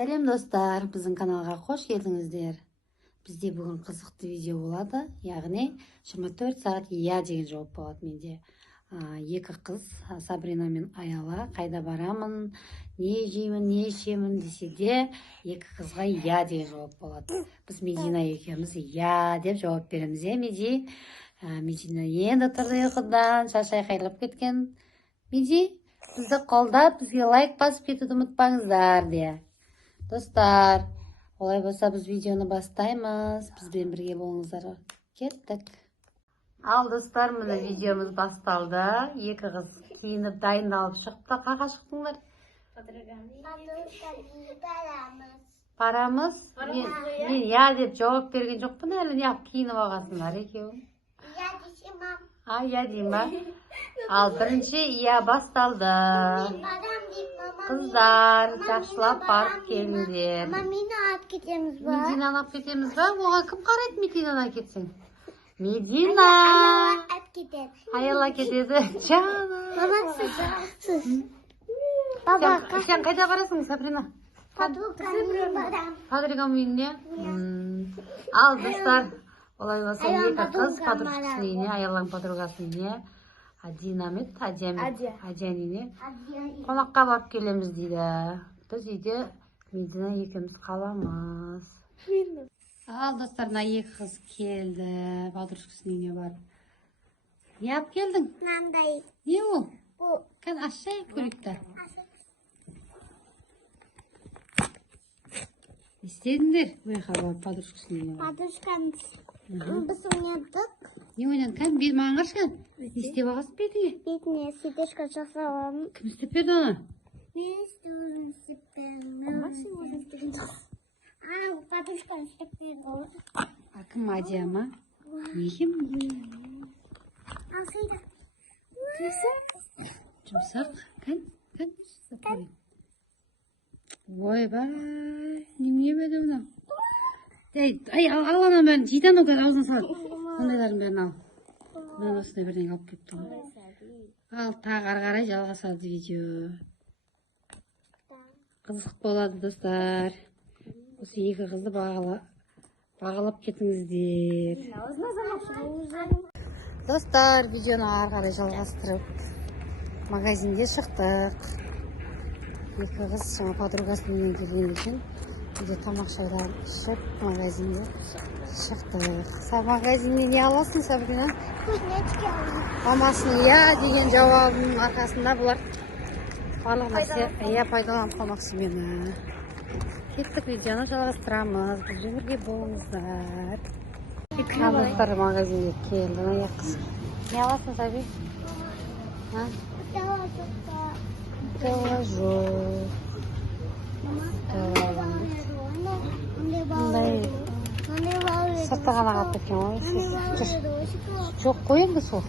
Сәлем достар, біздің каналға қош келдіңіздер. Бізде бүгін қызықты видео болады, яғни 24 сағат иә деген жауап болады менде. Екі қыз, Сабрина мен Аяла, қайда барамын, не жеймін, не ішемін десе де, екі қызға иә деген жауап болады. Біз Медина екеуміз иә деп жауап береміз, Меди? Медина енді тұрды ұйқыдан, шашы айқайлап кеткен. Меди, бізді қолдап, бізге лайк басып кетуді ұмытпаңыздар де. Достар, олай болса біз видеоны бастаймыз. Бізбен бірге болыңыздар. Кеттік. Ал достар, міне видеомыз басталды. Екі қыз киініп дайындалып шықты. Қаға шықтыңдар? Барамыз. Мен я деп жауап берген жоқпын, әлі неғып киініп алғансыңдар екеуің? Я деймін ба? Ал бірінші иә басталды. Қыздар, жақшылап барып келіңдер. Мені алып кетеміз ба? Мединаны алып кетеміз ба? Оған кім қарайды Мединаны кетсең? Медина! Алып кетеді. Аяла кетеді. Жана! Баба, Сен қайда барасың, Сабрина? подругамен барам. Подругам үйіне? Ал достар, олай болса екі қыз подругасының үйіне, Аяланың подругасының үйіне, Динамет, Адианіне қонаққа барып келеміз дейді. Біз үйде Медина екеуміз қаламыз. Ал достар, екі қыз келді, подружкасының үйіне барып. Не алып келдің? Мынандай. Не ол? Бұл. Кән ашай көрікті. Не істедіңдер? Ойға барып подружкасының үйіне барып. Подружкамыз. Біз ойнадық. Не ойнадың? Кән бел маған қаршқан? Не істеп ағасып бетіңе? Бетіне сердечко жасауым. Кім істеп берді оны? Мен өзім істеп бердім. Подружкам істеп берді. Кім, Адия ма? Не кім? Ал қайда? Жұмсақ. Кән? Ойбай, неме бәді мұна? Ай, ал ана бәрін жейдан өкер аузын сал. Қандайларын бәрін ал. Мен осындай бірден алып кеттім. Ал тағы қарай жалғасады видео. Қызық болады достар. Осы екі қызды бағалап кетіңіздер. Достар, видеоны қарай жалғастырып магазинге шықтық. Екі қыз жаңа подругасымен келген екен. Үйде тамақ шайларын ішіп магазинге шықтық. Магазинде не аласың, Сабрина? Кузнечки алам. Мамасының иә деген жауабының арқасында бұлар барлық нәрсе иә пайдаланып қалмақшы мені. Кеттік, видеоны жалғастырамыз. Бізбен бірге болыңыздар. Достар, магазинге келді. Аяқ қыз. Не аласың, Саби? Жоқ. Сыртта ғана қалып кеткен ғой. Жоқ, қой енді сол.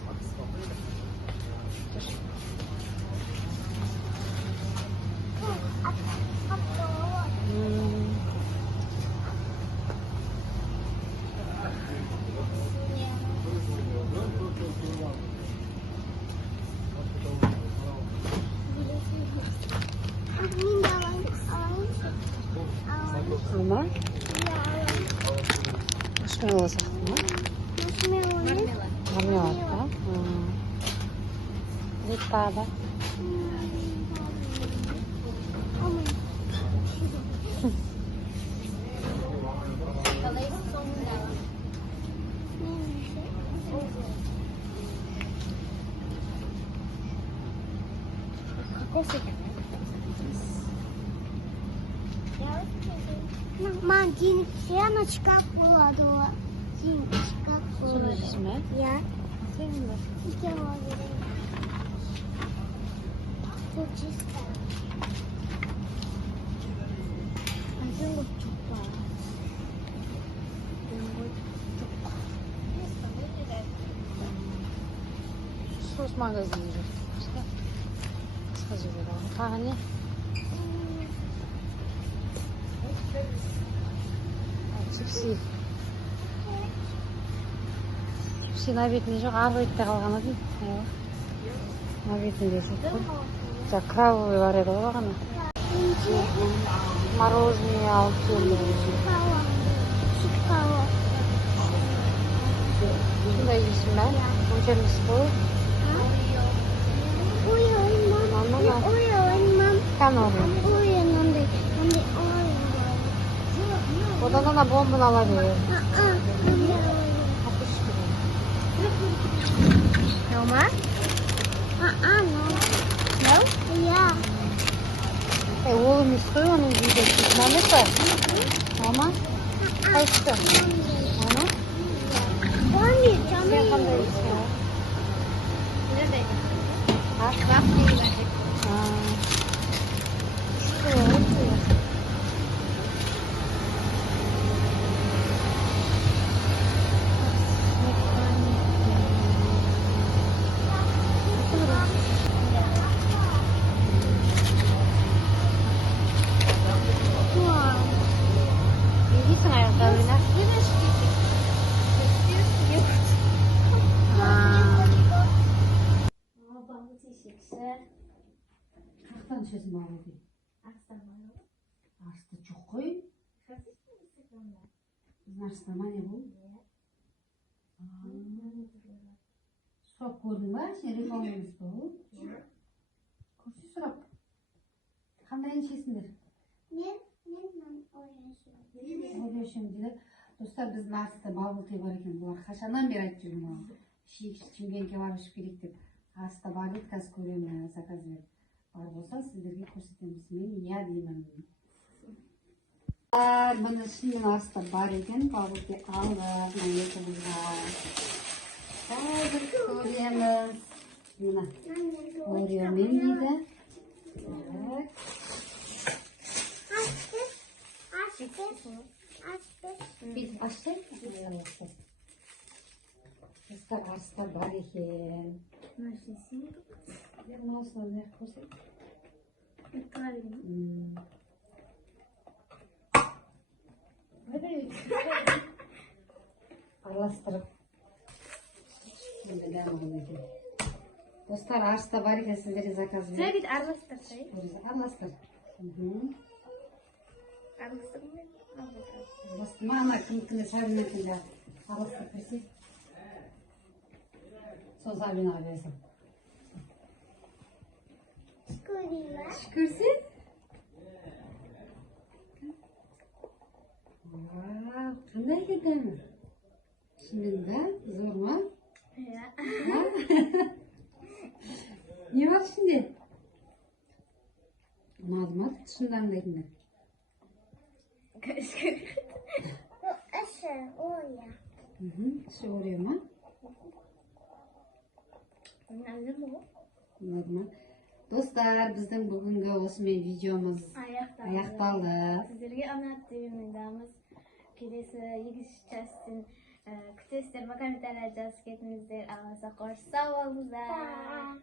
Ama? Marshmallow sattın mı? Marmelade da. Rippada. Мам, денечка положила. Денечка положила. Сонда Я. Senin de. Сделала. Тут чисто. Азылып чукпа. Sos magazini жоқ. Қысқа жіберді. Тағы не? Чипси. Чипси на бетінде жоқ, арғы бетте қалған еді. На бетінде жоқ. Крабовый бар еді ғой бағана. Мороженое алып келді. Шоколад. Şunda yiyişim ben. Uçamış bu. Kan oluyor. Odan da bombunu alabilir. Kapış gibi. Normal? No? Yeah. Oğlum istiyor onun yiyecek. Mehmet var. Normal? Kaçtı. Normal? Sen kanda istiyor. Nerede? Ha? Bak diye verecek. İyisin ayakkabıyla. Kalktan düşesin bana diye. Arslı çok koy. Bizim arslama ne bu? Surap gördün mü? Şimdi reformumuz bu. Kursu surap. Kandayn içesindir. Oluyor şimdi. Dostlar biz Mars'ta Bağlı'ya var ekan. Bular kaçandan beri aytып жүрмүн ага. Чымкентке барыш керек деп. Аста бар дейт, қазір көремін, заказ беріп. Бар болса сіздерге көрсетеміз. Мен иә деймін. Міне шынымен аста бар екен. Bağlı'ya алдық. Мына екі қызға. Қазір көреміз. Мына Ореомен дейді. Biz başlayalım mı? Kızlar hasta var ekan. Nasıl ne koysak? Böyle aralastırıp şimdi devam edelim. Dostlar hasta var ekan, sizlere zakaz verin. Sen git aralastır. Aralastır. Aralastırmayın. Bastırma ama kımkını sarılmakında aralastır birisi. Son sahibini arıyorsun. Şükürsün. Qanday ketdimi? Shunda zo'rmi? Ha? Ne var şimdi? Ma'lumot shundan deydi. Shu o'raymi? Normal. Dostlar, bizden bugünkü osman videomuz ayaktaldı. Sizlerge anlat TV'mizdamiz. Kelesi yigishchastin kutesizlar, kommentarlar yozib ketmangizlar. Alloh saqlasin. Sog' bo'linglar.